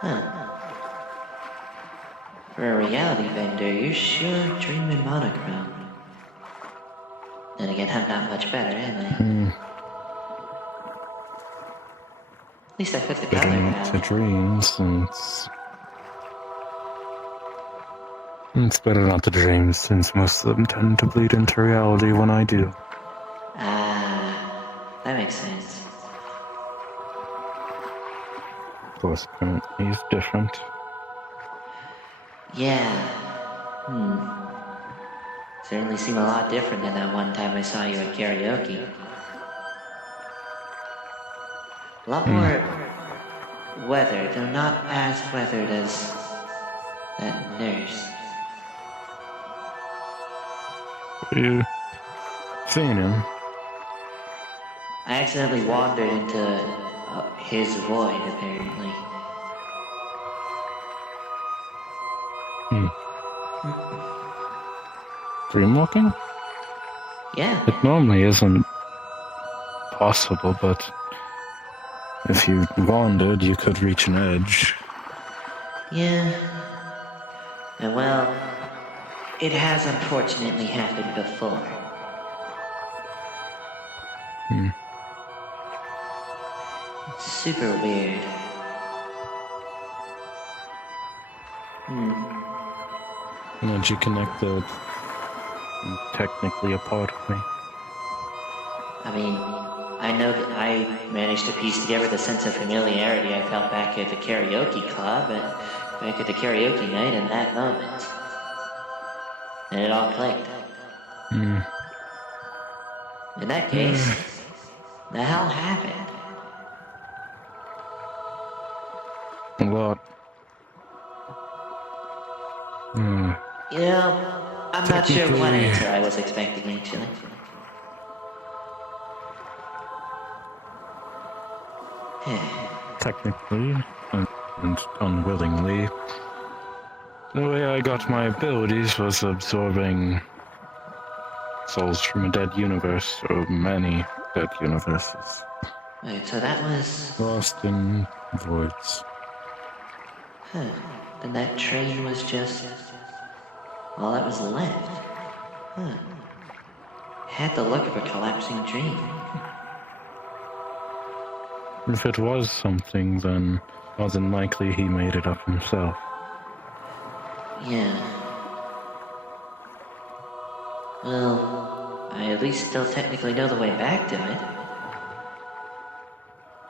Huh. For a reality vendor, you're sure dreaming monochrome. Then again, I'm not much better, am I? At least I fit the color Getting up to palette. dreams, and it's better not to dream, since most of them tend to bleed into reality when I do. Ah, that makes sense. Of course, apparently he's different. Yeah. Certainly seem a lot different than that one time I saw you at karaoke. A lot more weathered, though not as weathered as that nurse. You seen him? I accidentally wandered into his void, apparently. Dreamwalking? Yeah. It normally isn't possible, but if you wandered, you could reach an edge. Yeah. And well, it has unfortunately happened before. It's super weird. And you connect the technically a part of me. I mean, I know that I managed to piece together the sense of familiarity I felt back at the karaoke club and back at the karaoke night in that moment. And it all clicked. In that case, the hell happened? A lot. You know, I'm not sure what answer I was expecting, actually. Technically, and unwillingly, the way I got my abilities was absorbing souls from a dead universe, or many dead universes. Wait, so that was... Lost in voids. And that train was just... all that was left. Had the look of a collapsing dream. If it was something, then more than likely he made it up himself. Yeah. Well, I at least still technically know the way back to it.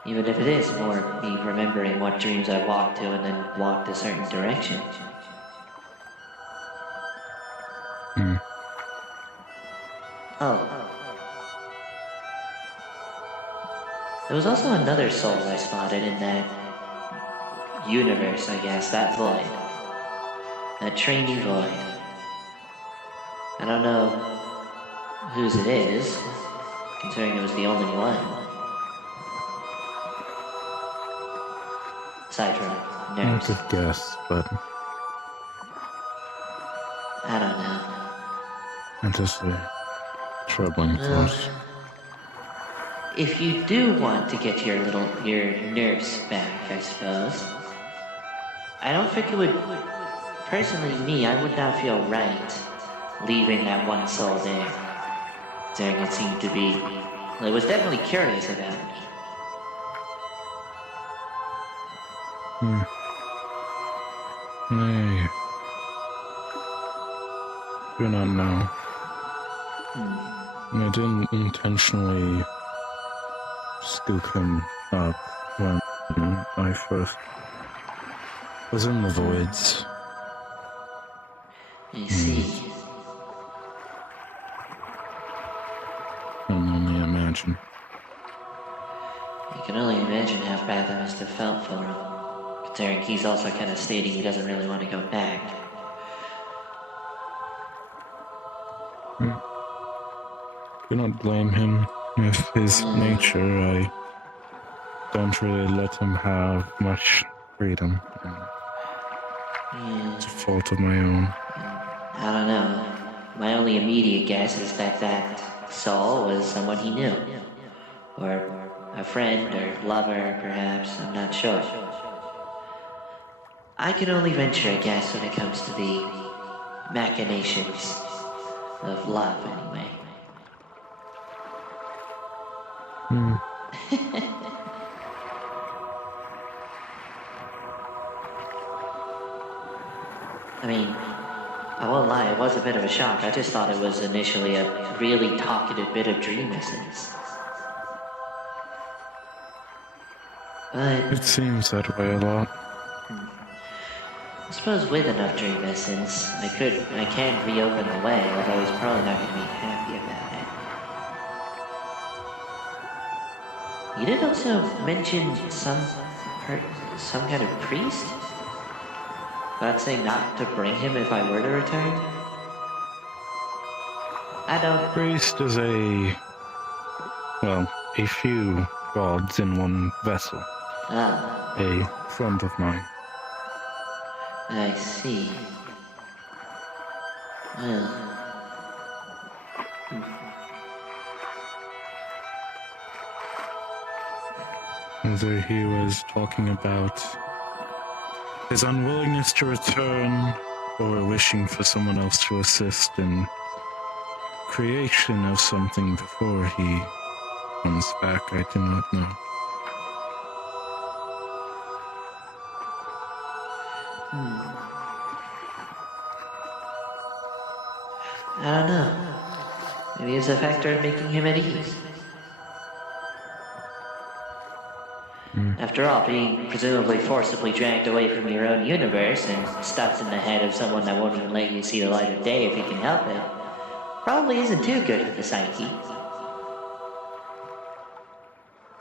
Even if it is more me remembering what dreams I walked to and then walked a certain direction. Oh. There was also another soul I spotted in that universe, I guess, that void. That trainee void. I don't know whose it is, considering it was the only one. Aside from I Nurse. could guess, but I don't know. it is a troubling thought. If you do want to get your nurse back, I suppose. I don't think it would, personally me, I would not feel right leaving that one soul there. Considering it seemed to be, well, it was definitely curious about me. I do not know. I didn't intentionally scoop him up when I first was in the voids. I see. I can only imagine. I can only imagine how bad that must have felt for him. Considering he's also kind of stating he doesn't really want to go back. Do not blame him. With his nature, I don't really let him have much freedom. It's a fault of my own. I don't know. My only immediate guess is that soul was someone he knew. Or a friend or lover, perhaps, I'm not sure. I can only venture a guess when it comes to the machinations of love, anyway. I mean, I won't lie, it was a bit of a shock. I just thought it was initially a really talkative bit of dream essence. But It seems that way a lot. I suppose with enough dream essence, I can reopen the way, although he's probably not going to be happy about it. You did also mention some kind of priest? About saying not to bring him if I were to return? I don't... Priest is a few gods in one vessel. Ah, A friend of mine. I see. Well... There he was talking about his unwillingness to return or wishing for someone else to assist in creation of something before he comes back. I do not know. I don't know. Maybe it's a factor of making him at ease. After all, being presumably forcibly dragged away from your own universe and stuffed in the head of someone that won't even let you see the light of day if he can help it, probably isn't too good for the psyche.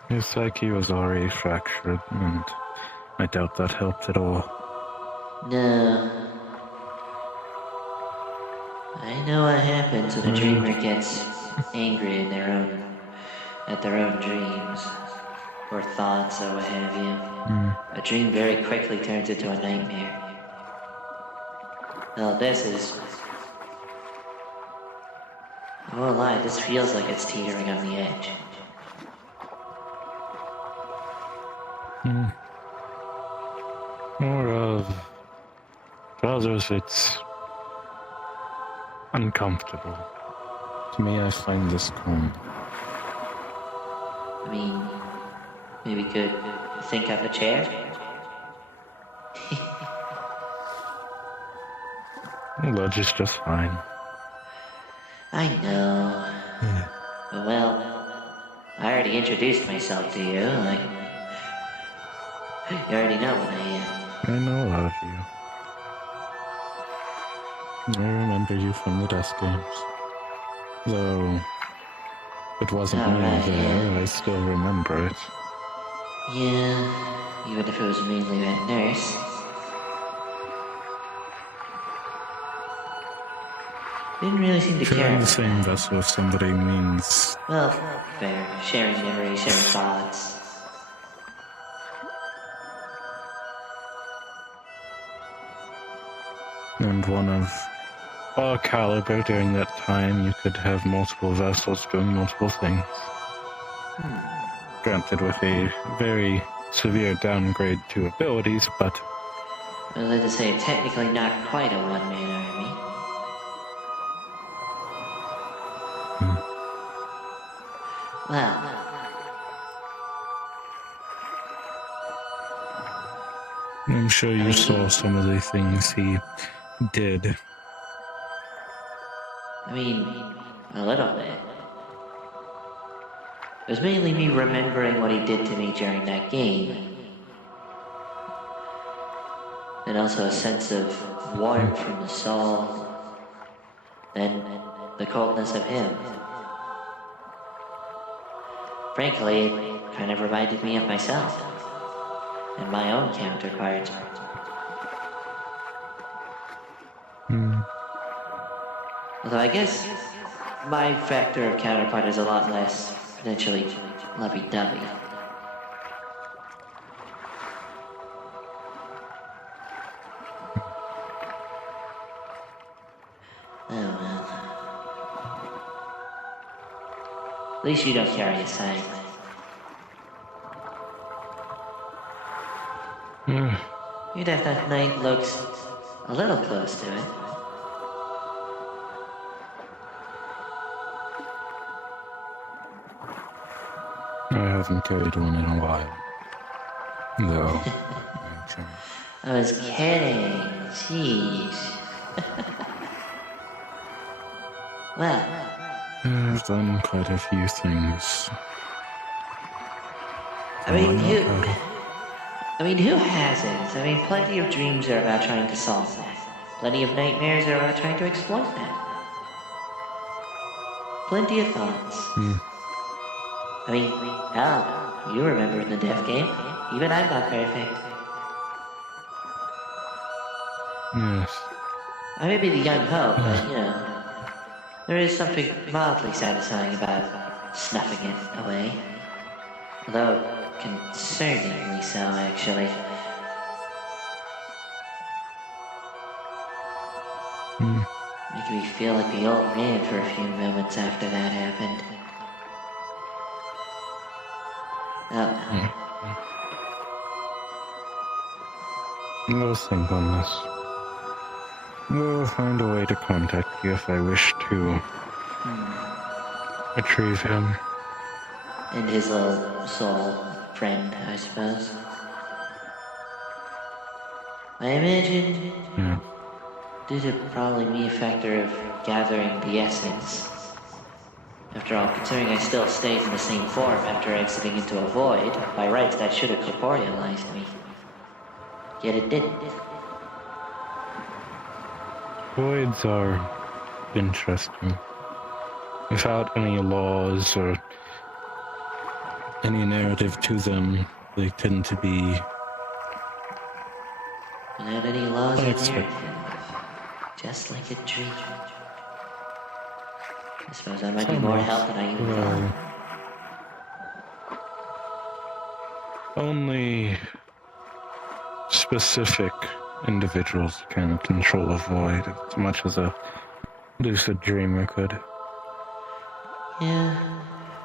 His psyche was already fractured, and I doubt that helped at all. No. I know what happens when a dreamer gets angry at their own dreams, or thoughts, or what have you. A dream very quickly turns into a nightmare. Well, I won't lie, this feels like it's teetering on the edge. More of... For others, it's uncomfortable. To me, I find this calm. I mean, maybe we could think up a chair? Lodge is just fine. I know. But well, I already introduced myself to you. You already know what I am. I know of you. I remember you from the desk games. Though it wasn't me Alright, there, yeah. I still remember it. Yeah, even if it was mainly that nurse. Didn't really seem to care. Sharing the about same that. vessel with somebody means... Well, fair. Sharing memories, sharing thoughts. And one of our caliber during that time, you could have multiple vessels doing multiple things. Granted, with a very severe downgrade to abilities, but Well, let's just say technically not quite a one-man army. Well, I'm sure you saw some of the things he did. I mean, a little bit. It was mainly me remembering what he did to me during that game. And also a sense of warmth from the soul. Then the coldness of him. Frankly, it kind of reminded me of myself. And my own counterparts. Although I guess my factor of counterpart is a lot less potentially lovey-dovey. Oh well. least you don't carry a sight. You'd have that night looks a little close to it. I haven't carried one in a while. Though, actually. I was kidding. Jeez. Well, I've done quite a few things. I mean, I'm not proud of. who hasn't? I mean, plenty of dreams are about trying to solve that. Plenty of nightmares are about trying to exploit that. Plenty of thoughts. I mean, hell, you remember in the death game? Even I'm not perfect. Yes. I may be the young hope, but, you know, there is something mildly satisfying about snuffing it away. Although, concerningly so, actually. Making me feel like the old man for a few moments after that happened. Oh, We'll think on this. We'll find a way to contact you if I wish to retrieve him. and his little soul friend, I suppose. I imagine Yeah. due to probably me a factor of gathering the essence. After all, considering I still stayed in the same form after exiting into a void, by rights that should have corporealized me. Yet it didn't. Voids are interesting. Without any laws or any narrative to them, they tend to be Without any laws or unexpected. narrative. Just like a dream. I suppose I might be more help than I even thought. Only specific individuals can control a void as much as a lucid dreamer could. Yeah.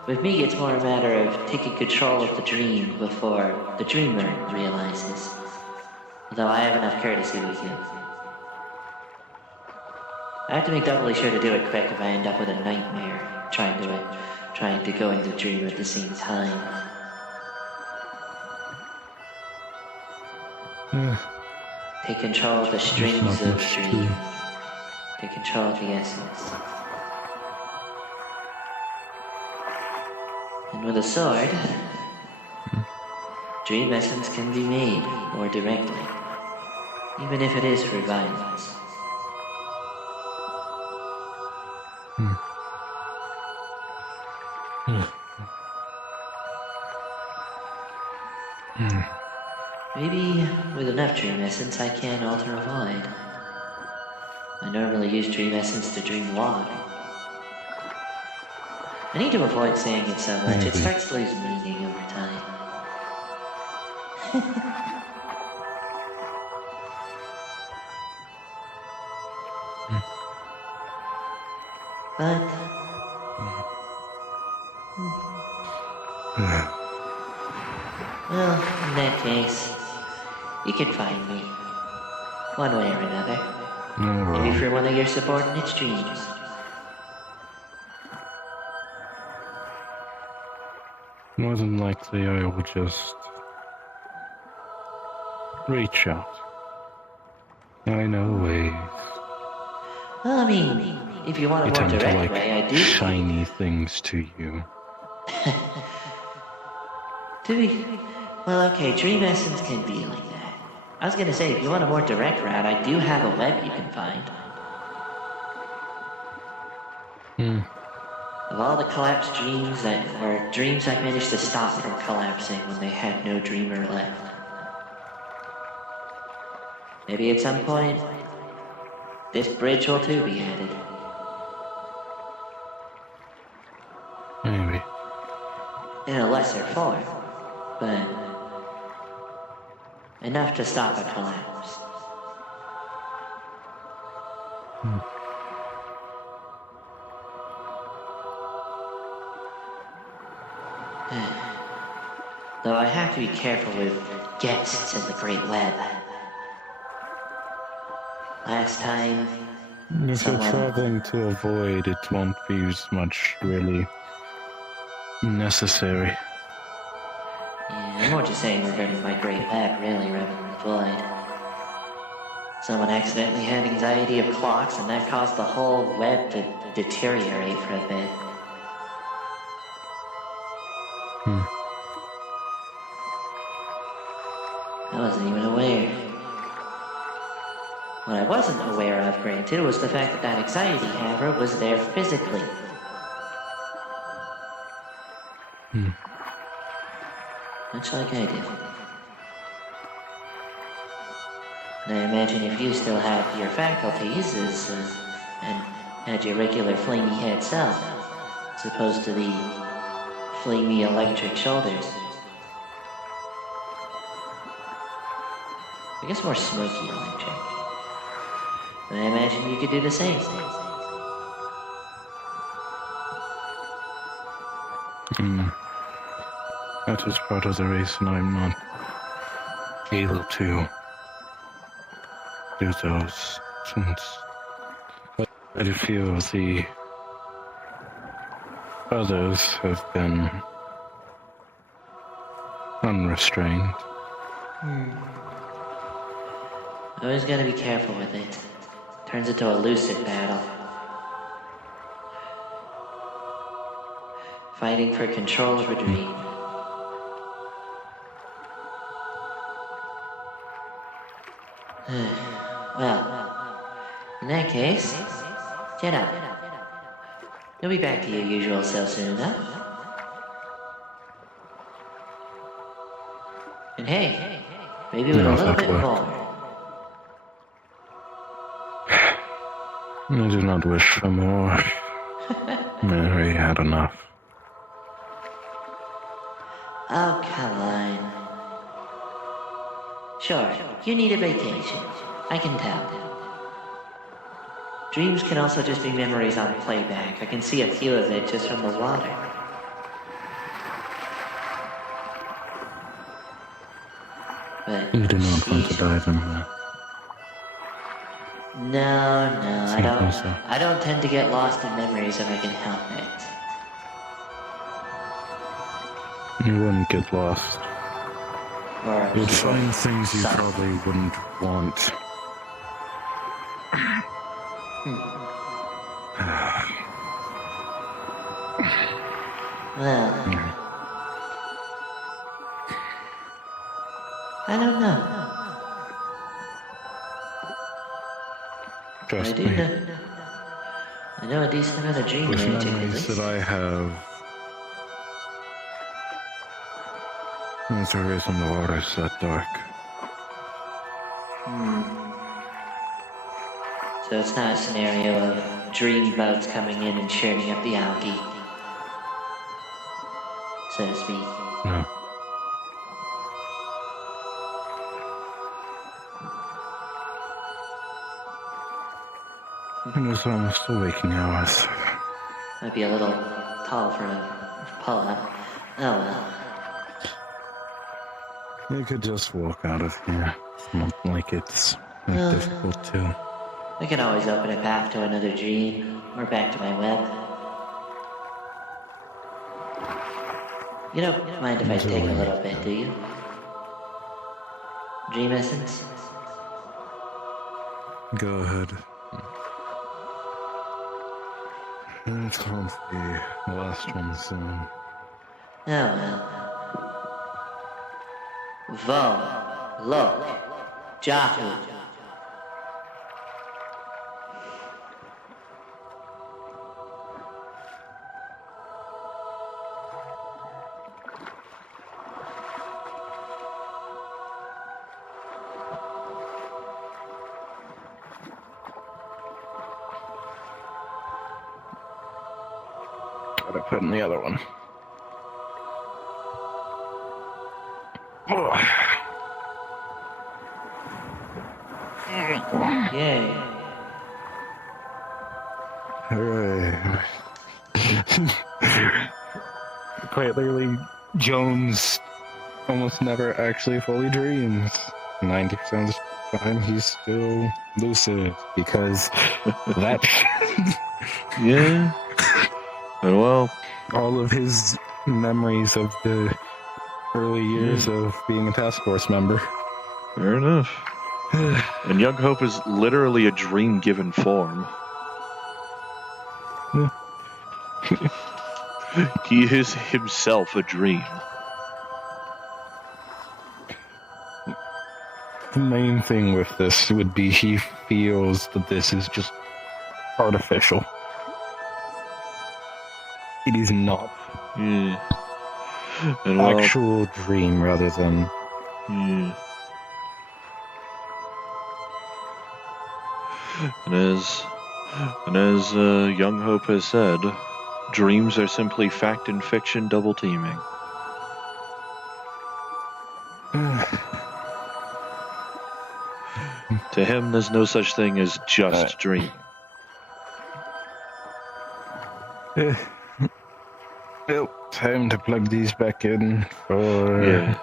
With me, it's more a matter of taking control of the dream before the dreamer realizes. Although I have enough courtesy with you. I have to make doubly sure to do it quick if I end up with a nightmare, trying to go into the dream at the same time. Take control of the strings not of much to- dream. Take control of the essence. And with a sword, dream essence can be made more directly, even if it is for violence. Maybe with enough dream essence I can alter a void. I normally use dream essence to dream water. I need to avoid saying it so much, it starts to lose meaning over time. But well, in that case, you can find me. One way or another. Maybe for one of your subordinates' dreams. More than likely, I will just reach out. I know ways. Well, I mean, if you want a You more tend to direct like way, I do. shiny things to you. Well, okay, dream essence can be like that. I was gonna say, if you want a more direct route, I do have a web you can find. Of all the collapsed dreams or dreams I managed to stop from collapsing when they had no dreamer left. Maybe at some point, this bridge will too be added. Maybe. In a lesser form, but enough to stop a collapse. have to be careful with guests in the Great Web. Last time, If you're someone... traveling to avoid, it won't be as much really necessary. Yeah, I'm more just saying regarding my Great Web, really, rather than the Void. Someone accidentally had anxiety of clocks, and that caused the whole web to deteriorate for a bit. I wasn't even aware. What I wasn't aware of, granted, was the fact that that anxiety hammer was there physically. Much like I did. And I imagine if you still had your faculties and had your regular flamey head self, as opposed to the flamey electric shoulders. I guess more smoky electric. And I imagine you could do the same. That is part of the reason I'm not able to do those, since quite a few of the others have been unrestrained. Always gotta be careful with it. Turns into a lucid battle. Fighting for control of a dream. Well, in that case, get up. You'll be back to your usual self soon enough. And hey, maybe with a little bit more. I do not wish for more. Mary had enough. Oh, come on. Sure, you need a vacation. I can tell. Dreams can also just be memories on playback. I can see a few of it just from the water. But You do not want to dive in there. No, Simply so. I don't tend to get lost in memories if I can help it. You wouldn't get lost. Or You'd find things you some. probably wouldn't want. Well, I don't know. Trust I do me. know. I know a decent amount of dream With magic, at memories least. that I have, there's a reason the water's that dark. So it's not a scenario of dream boats coming in and churning up the algae, so to speak. No. It was almost the waking hours. Might be a little tall for a pull-up. Oh well. You could just walk out of here. It's not like it's difficult to. I can always open a path to another dream, or back to my web. You don't mind if I take a little bit, do you? Dream essence? Go ahead. It won't be the last one soon. Oh well. Vo, Lo, Jahu. Gotta put in the other one. Oh. Yay. Hooray. Quite literally, Jones almost never actually fully dreams. 90% of the time, he's still lucid because that Yeah. And well, all of his memories of the early years of being a task force member. fair enough. And Young Hope is literally a dream given form. He is himself a dream. The main thing with this would be he feels that this is just artificial. It is not Yeah. And well, actual dream rather than yeah. And as Young Hope has said, dreams are simply fact and fiction double teaming. To him, there's no such thing as just dreaming. Well, time to plug these back in for Yeah.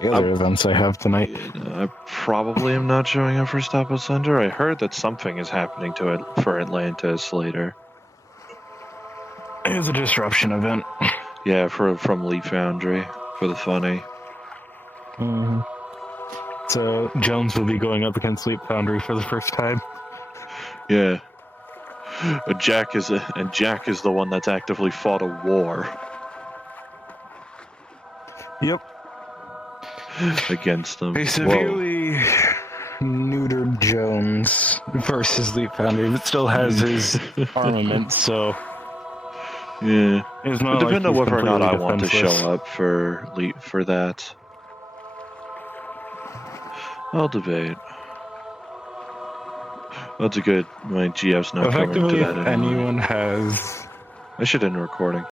the other events I have tonight. I probably am not showing up for Staples Center. I heard that something is happening to it for Atlantis later. It's a disruption event. Yeah, from Leap Foundry for the funny. Mm-hmm. So Jones will be going up against Leap Foundry for the first time. Yeah. Jack is the one that's actively fought a war. Yep. Against them. A severely neutered Jones versus Leap Foundry that still has his armament, so yeah. it's not Depending like on whether or not I completely want to defenseless. show up for that. I'll debate. That's a good. My GF's not coming to Effectively, that if anyway. anyone has I should end recording.